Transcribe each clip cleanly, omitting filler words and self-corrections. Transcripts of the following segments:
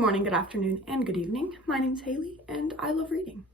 morning, good afternoon, and good evening. My name's Haley, and I love reading.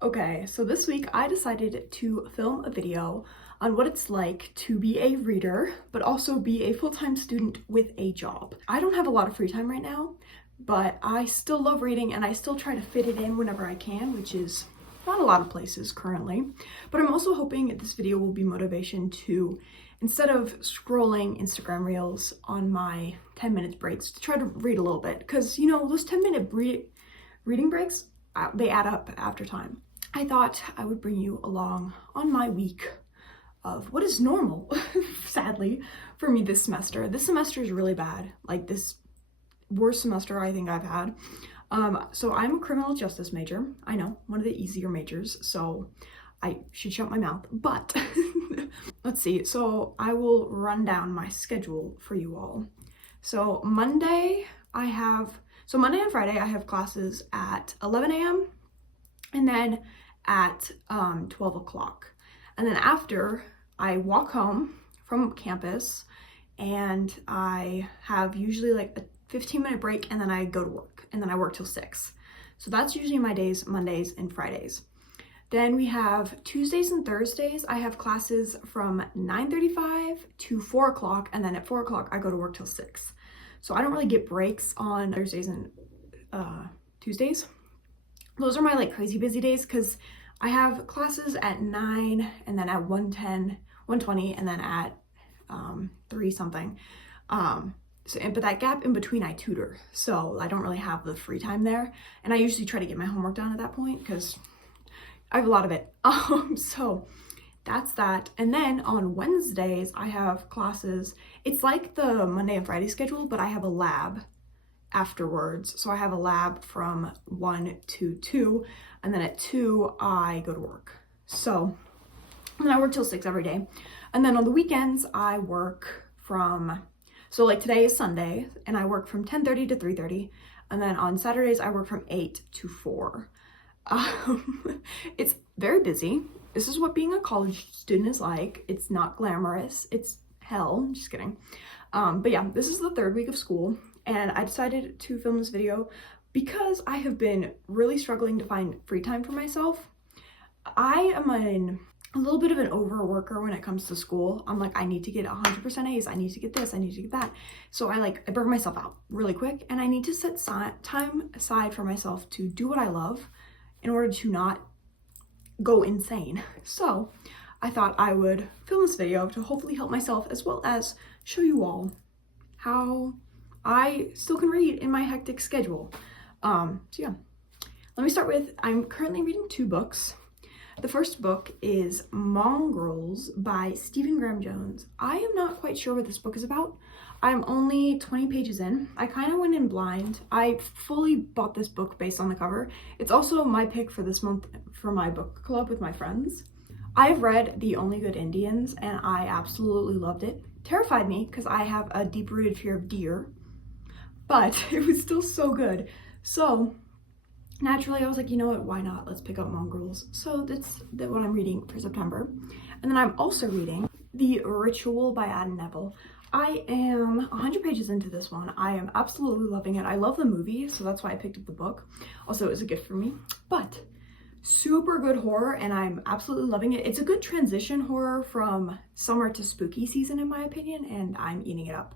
Okay, so this week I decided to film a video on what it's like to be a reader, but also be a full-time student with a job. I don't have a lot of free time right now, but I still love reading and I still try to fit it in whenever I can, which is not a lot of places currently. But I'm also hoping this video will be motivation to, instead of scrolling Instagram reels on my 10 minutes breaks, to try to read a little bit. Because, you know, those 10-minute reading breaks, they add up after time. I thought I would bring you along on my week of what is normal, sadly, for me this semester. This semester is really bad, like this worst semester I think I've had. So I'm a criminal justice major. I know, one of the easier majors, so I should shut my mouth, but let's see. So I will run down my schedule for you all. So Monday and Friday I have classes at 11 a.m. and then at 12 o'clock. And then after, I walk home from campus and I have usually like a 15-minute break, and then I go to work, and then I work till 6. So that's usually my days, Mondays and Fridays. Then we have Tuesdays and Thursdays. I have classes from 9:35 to 4 o'clock, and then at 4 o'clock I go to work till 6. So I don't really get breaks on Thursdays and Tuesdays. Those are my like crazy busy days because I have classes at 9 and then at 1:10, 1:20, and then at 3 something. But that gap in between I tutor, so I don't really have the free time there. And I usually try to get my homework done at that point because I have a lot of it. So that's that. And then on Wednesdays, I have classes. It's like the Monday and Friday schedule, but I have a lab afterwards. So I have a lab from 1 to 2, and then at 2, I go to work. So and I work till 6 every day. And then on the weekends, I work so like today is Sunday, and I work from 10:30 to 3:30. And then on Saturdays, I work from 8 to 4. It's very busy. This is what being a college student is like. It's not glamorous. It's hell. Just kidding. But yeah, this is the 3rd week of school, and I decided to film this video because I have been really struggling to find free time for myself. I am a little bit of an overworker when it comes to school. I'm like, I need to get 100% A's. I need to get this. I need to get that. So I burn myself out really quick, and I need to set time aside for myself to do what I love in order to not go insane. So I thought I would film this video to hopefully help myself as well as show you all how I still can read in my hectic schedule. So yeah, let me start with, I'm currently reading 2 books. The first book is Mongrels by Stephen Graham Jones. I am not quite sure what this book is about. I'm only 20 pages in. I kind of went in blind. I fully bought this book based on the cover. It's also my pick for this month for my book club with my friends. I've read The Only Good Indians and I absolutely loved it. Terrified me because I have a deep-rooted fear of deer, but it was still so good. So naturally, I was like, you know what, why not? Let's pick up Mongrels. So that's what I'm reading for September. And then I'm also reading The Ritual by Nevil. I am 100 pages into this one. I am absolutely loving it. I love the movie, so that's why I picked up the book. Also, it was a gift for me. But super good horror, and I'm absolutely loving it. It's a good transition horror from summer to spooky season, in my opinion, and I'm eating it up.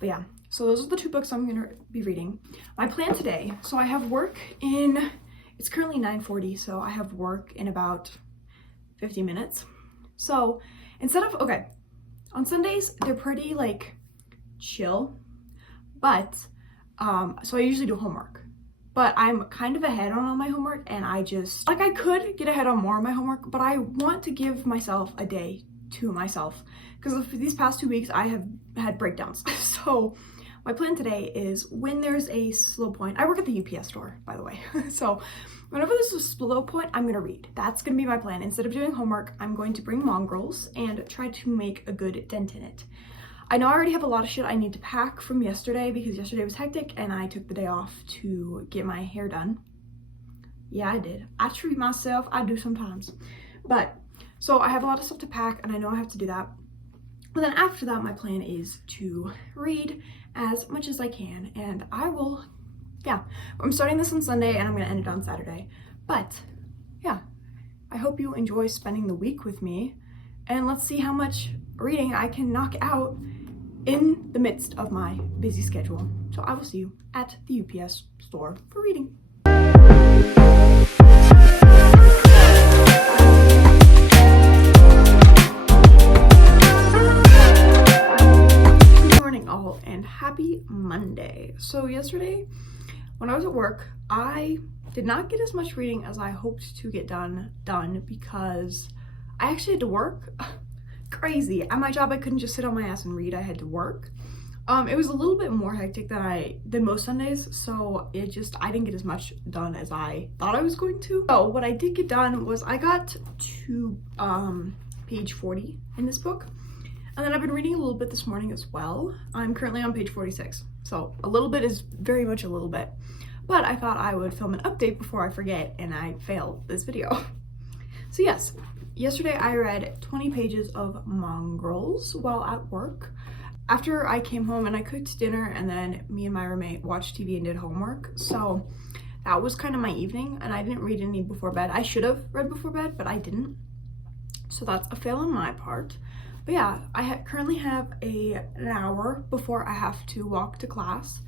But yeah, so those are the 2 books I'm going to be reading. My plan today, so I have work it's currently 9:40, so I have work in about 50 minutes. So on Sundays, they're pretty like chill, but so I usually do homework. But I'm kind of ahead on all my homework, and I could get ahead on more of my homework, but I want to give myself a day to myself because these past 2 weeks I have had breakdowns. So my plan today is when there's a slow point, I work at the UPS store, by the way. So whenever there's a slow point, I'm gonna read. That's gonna be my plan. Instead of doing homework, I'm going to bring Mongrels and try to make a good dent in it. I know I already have a lot of shit I need to pack from yesterday because yesterday was hectic and I took the day off to get my hair done. Yeah, I did. I treat myself. I do sometimes. But so I have a lot of stuff to pack and I know I have to do that. But then after that, my plan is to read as much as I can, and yeah, I'm starting this on Sunday and I'm gonna end it on Saturday. But yeah, I hope you enjoy spending the week with me, and let's see how much reading I can knock out in the midst of my busy schedule. So I will see you at the UPS store for reading. Good morning all, and happy Monday. So yesterday when I was at work, I did not get as much reading as I hoped to get done because I actually had to work. Crazy. At my job, I couldn't just sit on my ass and read. I had to work. It was a little bit more hectic than most Sundays, so I didn't get as much done as I thought I was going to. So what I did get done was I got to page 40 in this book, and then I've been reading a little bit this morning as well. I'm currently on page 46, so a little bit is very much a little bit, but I thought I would film an update before I forget and I failed this video. So yes, yesterday I read 20 pages of Mongrels while at work. After I came home and I cooked dinner, and then me and my roommate watched TV and did homework. So that was kind of my evening, and I didn't read any before bed. I should have read before bed, but I didn't. So that's a fail on my part. But yeah, I currently have an hour before I have to walk to class.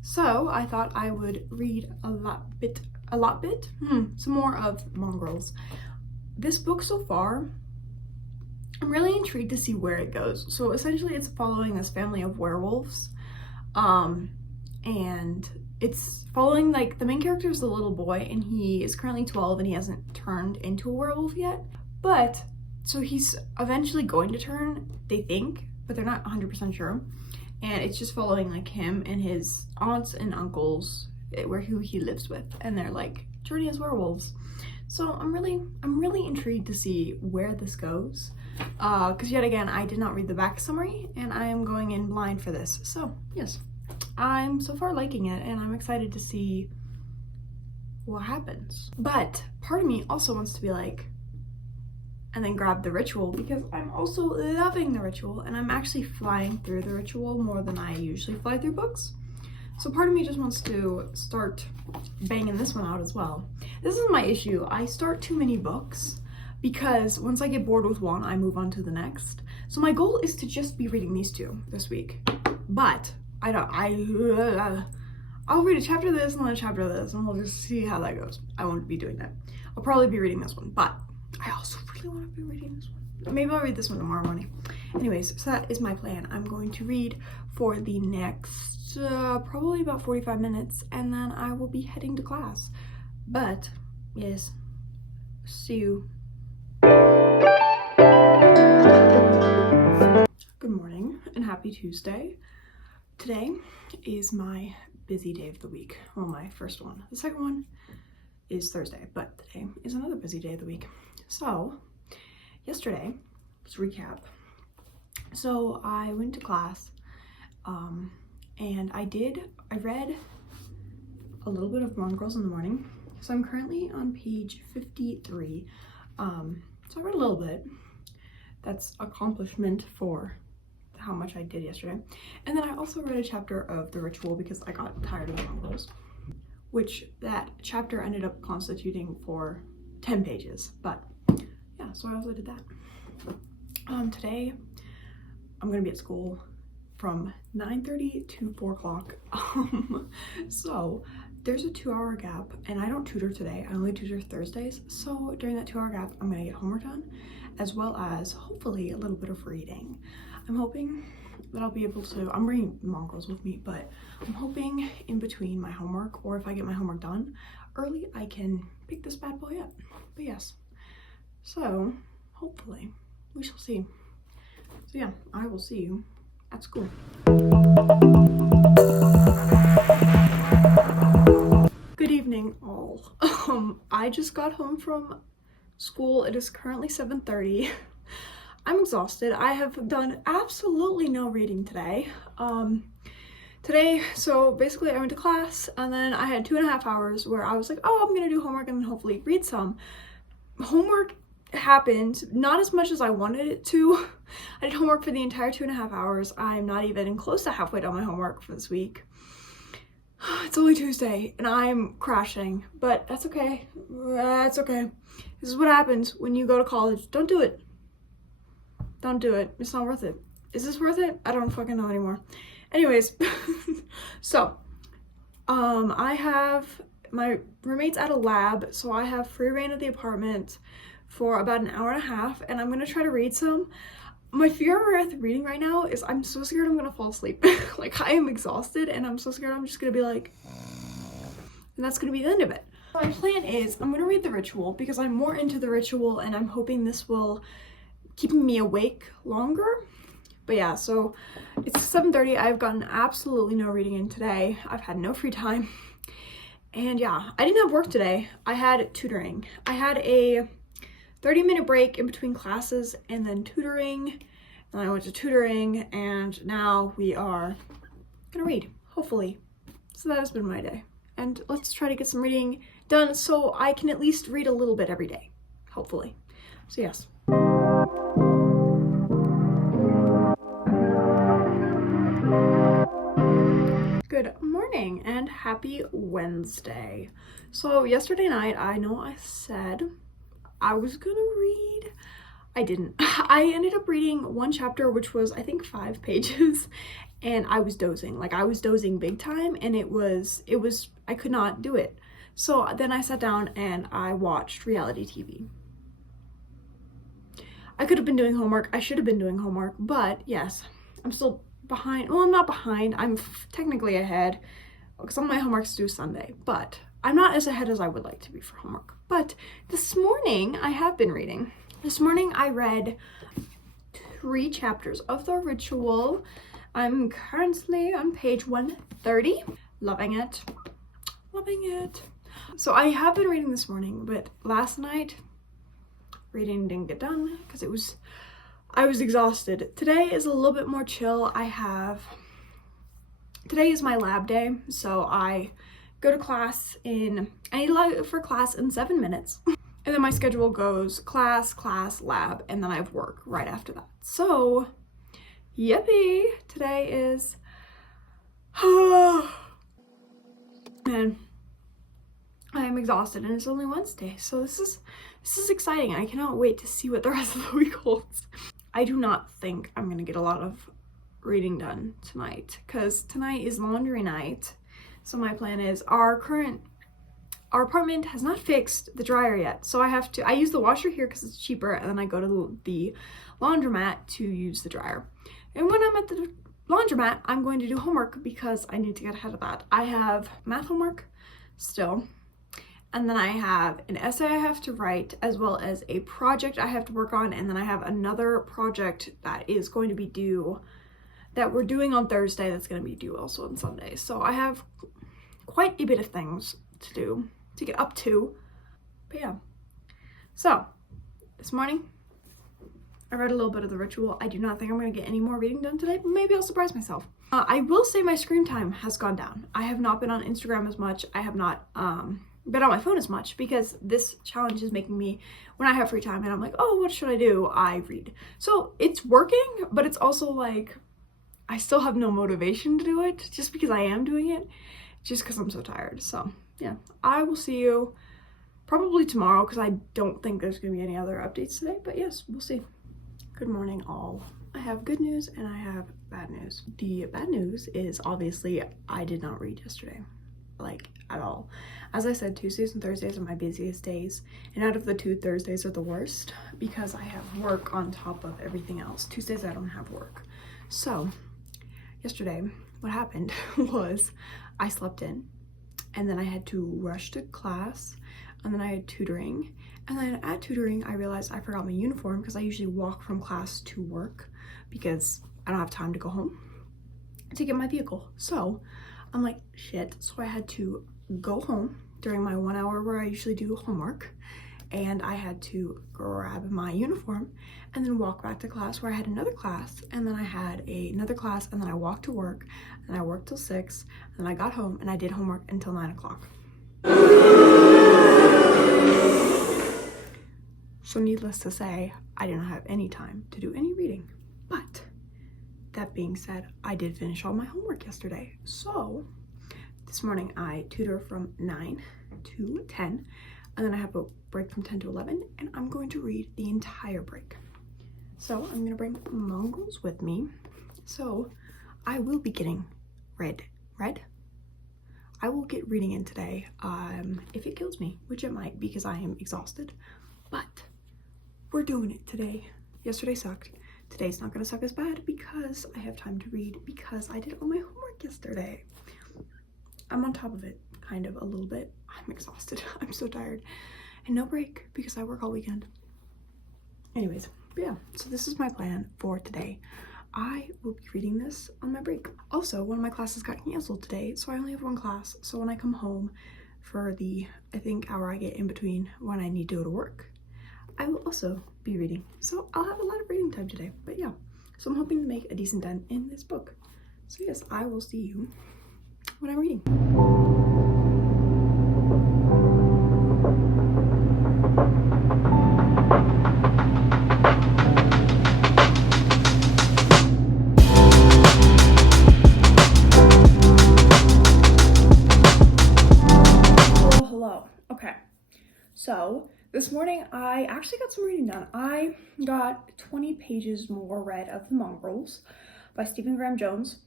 So I thought I would read some more of Mongrels. This book so far, I'm really intrigued to see where it goes. So essentially it's following this family of werewolves, and it's following, like, the main character is the little boy, and he is currently 12 and he hasn't turned into a werewolf yet. But so he's eventually going to turn, they think, but they're not 100% sure. And it's just following, like, him and his aunts and uncles who he lives with, and they're like turning as werewolves. So I'm really intrigued to see where this goes, because yet again I did not read the back summary and I am going in blind for this. So yes, I'm so far liking it and I'm excited to see what happens. But part of me also wants to be like, and then grab the ritual, because I'm also loving the ritual and I'm actually flying through the ritual more than I usually fly through books. So part of me just wants to start banging this one out as well. This is my issue. I start too many books because once I get bored with one, I move on to the next. So my goal is to just be reading these two this week. But I'll read a chapter of this and then a chapter of this, and we'll just see how that goes. I won't be doing that. I'll probably be reading this one, but I also really want to be reading this one. Maybe I'll read this one tomorrow morning. Anyways, so that is my plan. I'm going to read for the next probably about 45 minutes, and then I will be heading to class. But yes, see you. Good morning and happy Tuesday. Today is my busy day of the week. Well, my first one. The second one is Thursday, but today is another busy day of the week. So yesterday, let's recap. So I went to class, and I read a little bit of Mongrels in the morning. So I'm currently on page 53. So I read a little bit. That's accomplishment for how much I did yesterday. And then I also read a chapter of The Ritual because I got tired of the Mongrels, which that chapter ended up constituting for 10 pages. But yeah, so I also did that. Today I'm gonna be at school from 9:30 to 4 o'clock. So there's a 2-hour gap, and I don't tutor today. I only tutor Thursdays. So during that 2-hour gap, I'm gonna get homework done, as well as hopefully a little bit of reading. I'm hoping that I'll be able to, I'm bringing Mongrels with me, but I'm hoping in between my homework, or if I get my homework done early, I can pick this bad boy up. But yes, so hopefully we shall see. So yeah, I will see you at school. Good evening all. I just got home from school. It is currently 7:30. I'm exhausted. I have done absolutely no reading today. So basically I went to class, and then I had 2.5 hours where I was like, oh, I'm gonna do homework and then hopefully read some. Homework happened, not as much as I wanted it to, I did homework for the entire 2.5 hours. I'm not even close to halfway done my homework for this week. It's only Tuesday and I'm crashing, but that's okay. That's okay. This is what happens when you go to college. Don't do it. Don't do it. It's not worth it. Is this worth it? I don't fucking know anymore. Anyways, so I have my roommate's at a lab, so I have free reign of the apartment for about an hour and a half, and I'm gonna try to read some. My fear with reading right now is I'm so scared I'm gonna fall asleep. Like, I am exhausted and I'm so scared I'm just gonna be like, and that's gonna be the end of it. My plan is I'm gonna read The Ritual because I'm more into The Ritual and I'm hoping this will keep me awake longer. But yeah, so it's 7:30. I've gotten absolutely no reading in today. I've had no free time. And yeah, I didn't have work today. I had tutoring. I had a 30-minute break in between classes and then tutoring. And I went to tutoring and now we are gonna read, hopefully. So that has been my day. And let's try to get some reading done so I can at least read a little bit every day, hopefully. So yes. Good morning and happy Wednesday. So yesterday night, I know I said I was gonna read. I didn't. I ended up reading one chapter, which was I think 5 pages, and I was dozing. Like, I was dozing big time, and it was I could not do it. So then I sat down and I watched reality TV. I could have been doing homework. I should have been doing homework, but yes, I'm still behind. Well, I'm not behind. I'm technically ahead because all my homework's due Sunday, but I'm not as ahead as I would like to be for homework. But this morning I have been reading. This morning I read 3 chapters of The Ritual. I'm currently on page 130. Loving it. Loving it. So I have been reading this morning, but last night reading didn't get done because I was exhausted. Today is a little bit more chill. Today is my lab day, so I go to class I need to leave for class in 7 minutes. And then my schedule goes class, lab, and then I have work right after that. So, yippee! Today is, man, I am exhausted and it's only Wednesday. So this is exciting. I cannot wait to see what the rest of the week holds. I do not think I'm gonna get a lot of reading done tonight because tonight is laundry night. So my plan is our apartment has not fixed the dryer yet. So I use the washer here because it's cheaper, and then I go to the laundromat to use the dryer. And when I'm at the laundromat, I'm going to do homework because I need to get ahead of that. I have math homework still, and then I have an essay I have to write, as well as a project I have to work on, and then I have another project that is going to be due, that we're doing on Thursday, that's going to be due also on Sunday. So I have quite a bit of things to do, to get up to, but yeah. So this morning I read a little bit of The Ritual. I do not think I'm going to get any more reading done today, but maybe I'll surprise myself. I will say my screen time has gone down. I have not been on Instagram as much. I have not been on my phone as much because this challenge is making me, when I have free time and I'm like, oh, what should I do? I read. So it's working, but it's also like I still have no motivation to do it just because I am doing it, just because I'm so tired. So yeah, I will see you probably tomorrow because I don't think there's going to be any other updates today, but yes, we'll see. Good morning, all. I have good news and I have bad news. The bad news is obviously I did not read yesterday, like at all. As I said, Tuesdays and Thursdays are my busiest days, and out of the 2, Thursdays are the worst because I have work on top of everything else. Tuesdays I don't have work. So yesterday what happened was I slept in, and then I had to rush to class, and then I had tutoring, and then at tutoring I realized I forgot my uniform because I usually walk from class to work because I don't have time to go home to get my vehicle. So I'm like, shit. So I had to go home during my 1 hour where I usually do homework, and I had to grab my uniform and then walk back to class where I had another class, and then I had another class, and then I walked to work, and I worked till 6, and then I got home and I did homework until 9 o'clock. So needless to say, I did not have any time to do any reading. But that being said, I did finish all my homework yesterday. So this morning I tutor from 9 to 10, and then I have a break from 10 to 11, and I'm going to read the entire break. So I'm gonna bring Mongrels with me. So I will be getting read. I will get reading in today, if it kills me, which it might because I am exhausted, but we're doing it today. Yesterday sucked. Today's not gonna suck as bad because I have time to read because I did all my homework yesterday. I'm on top of it, kind of, a little bit. I'm exhausted. I'm so tired. And no break because I work all weekend. Anyways, yeah, so this is my plan for today. I will be reading this on my break. Also, one of my classes got canceled today, so I only have one class. So when I come home for the, I think, hour I get in between when I need to go to work, I will also be reading. So I'll have a lot of reading time today, but yeah. So I'm hoping to make a decent dent in this book. So yes, I will see you when I'm reading. So this morning I actually got some reading done. I got 20 pages more read of The Mongrels by Stephen Graham Jones.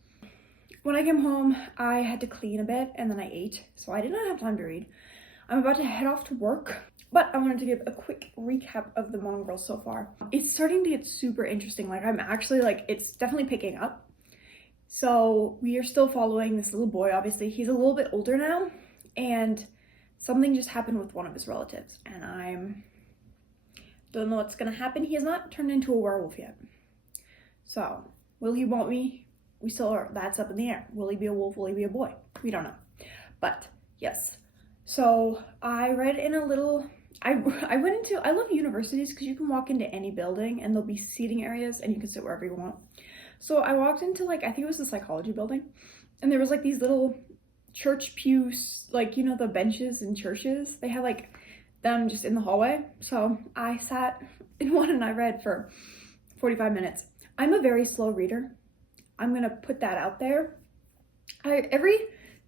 When I came home, I had to clean a bit and then I ate, so I did not have time to read. I'm about to head off to work, but I wanted to give a quick recap of The Mongrels so far. It's starting to get super interesting. Like, I'm actually, like, it's definitely picking up. So we are still following this little boy. Obviously, he's a little bit older now, and something just happened with one of his relatives, and don't know what's gonna happen. He has not turned into a werewolf yet. So, will he, won't we? We still are, that's up in the air. Will he be a wolf? Will he be a boy? We don't know. But, yes. So, I read in a little, I love universities because you can walk into any building and there'll be seating areas and you can sit wherever you want. So, I walked into, like, I think it was the psychology building, and there was, like, these little church pews, like, you know, the benches in churches, they had like them just in the hallway. So I sat in one and I read for 45 minutes. I'm a very slow reader. I'm gonna put that out there. Every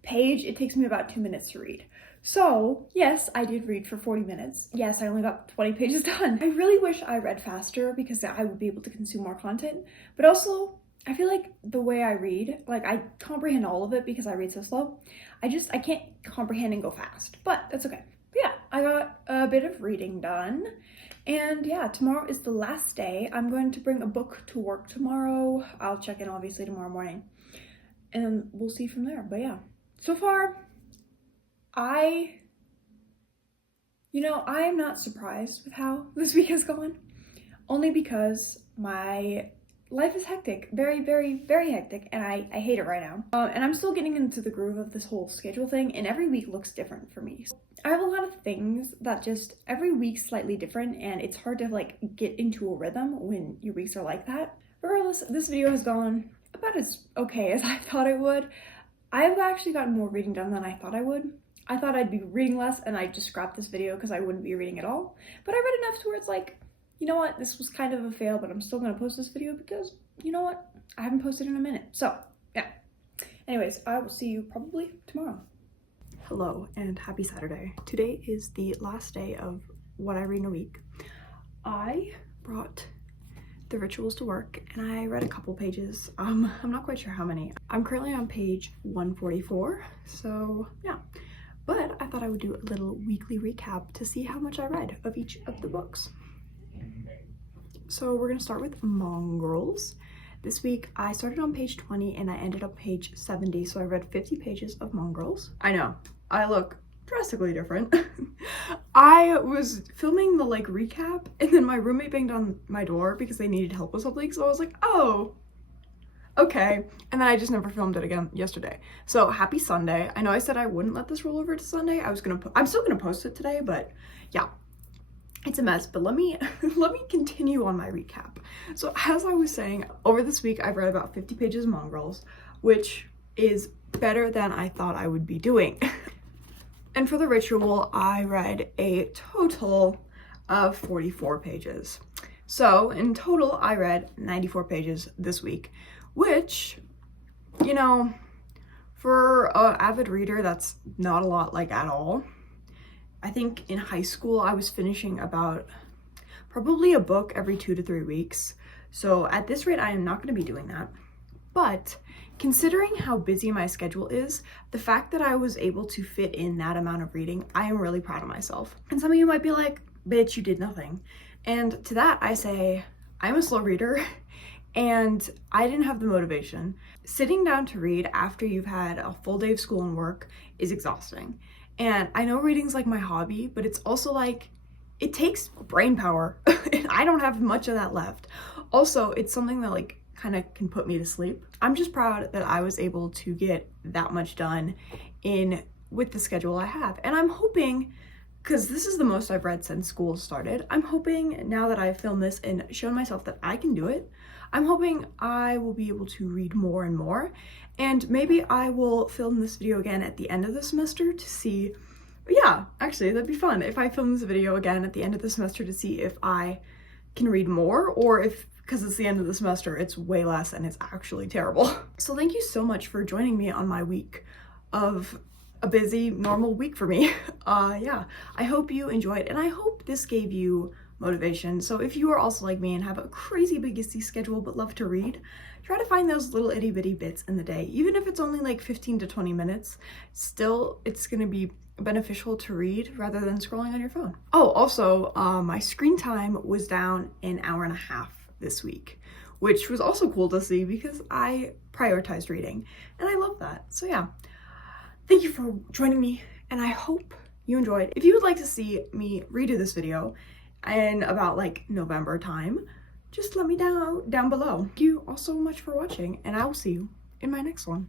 page, it takes me about 2 minutes to read. So yes, I did read for 40 minutes. Yes, I only got 20 pages done. I really wish I read faster because I would be able to consume more content, but also I feel like the way I read, like, I comprehend all of it because I read so slow. I can't comprehend and go fast, but that's okay. But yeah, I got a bit of reading done, and yeah, tomorrow is the last day. I'm going to bring a book to work tomorrow. I'll check in obviously tomorrow morning, and then we'll see from there. But yeah, so far, I am not surprised with how this week has gone, only because my life is hectic, very, very, very hectic, and I hate it right now. And I'm still getting into the groove of this whole schedule thing, and every week looks different for me. So I have a lot of things that just every week's slightly different, and it's hard to like get into a rhythm when your weeks are like that. Regardless, this video has gone about as okay as I thought it would. I've actually gotten more reading done than I thought I would. I thought I'd be reading less, and I just scrapped this video because I wouldn't be reading at all. But I read enough to where it's like, you know what, this was kind of a fail, but I'm still gonna post this video because, you know what, I haven't posted in a minute. So, yeah. Anyways, I will see you probably tomorrow. Hello, and happy Saturday. Today is the last day of what I read in a week. I brought the rituals to work, and I read a couple pages. I'm not quite sure how many. I'm currently on page 144, so yeah. But I thought I would do a little weekly recap to see how much I read of each of the books. So we're gonna start with Mongrels. This week I started on page 20 and I ended up page 70, so I read 50 pages of Mongrels. I know, I look drastically different. I was filming the like recap, and then my roommate banged on my door because they needed help with something, so I was like, oh, okay. And then I just never filmed it again yesterday. So happy Sunday. I know I said I wouldn't let this roll over to Sunday. I'm still gonna post it today, but yeah. It's a mess, but let me continue on my recap. So as I was saying, over this week I've read about 50 pages of Mongrels, which is better than I thought I would be doing. And for the ritual, I read a total of 44 pages. So in total, I read 94 pages this week, which, you know, for an avid reader, that's not a lot, like, at all. I think in high school, I was finishing about probably a book every 2 to 3 weeks. So at this rate, I am not going to be doing that. But considering how busy my schedule is, the fact that I was able to fit in that amount of reading, I am really proud of myself. And some of you might be like, bitch, you did nothing. And to that, I say, I'm a slow reader and I didn't have the motivation. Sitting down to read after you've had a full day of school and work is exhausting. And I know reading's like my hobby, but it's also like, it takes brain power and I don't have much of that left. Also, it's something that like kind of can put me to sleep. I'm just proud that I was able to get that much done with the schedule I have. And I'm hoping, because this is the most I've read since school started, I'm hoping now that I've filmed this and shown myself that I can do it, I'm hoping I will be able to read more and more. And maybe I will film this video again at the end of the semester to see, yeah, actually that'd be fun if I film this video again at the end of the semester to see if I can read more, or if, because it's the end of the semester, it's way less and it's actually terrible. So thank you so much for joining me on my week of a busy, normal week for me. Yeah, I hope you enjoyed, and I hope this gave you motivation. So if you are also like me and have a crazy busy schedule but love to read, try to find those little itty bitty bits in the day. Even if it's only like 15 to 20 minutes, still it's gonna be beneficial to read rather than scrolling on your phone. Oh, also, my screen time was down an hour and a half this week, which was also cool to see because I prioritized reading and I love that. So yeah, thank you for joining me and I hope you enjoyed. If you would like to see me redo this video in about like November time, just let me know down below. Thank you all so much for watching and I will see you in my next one.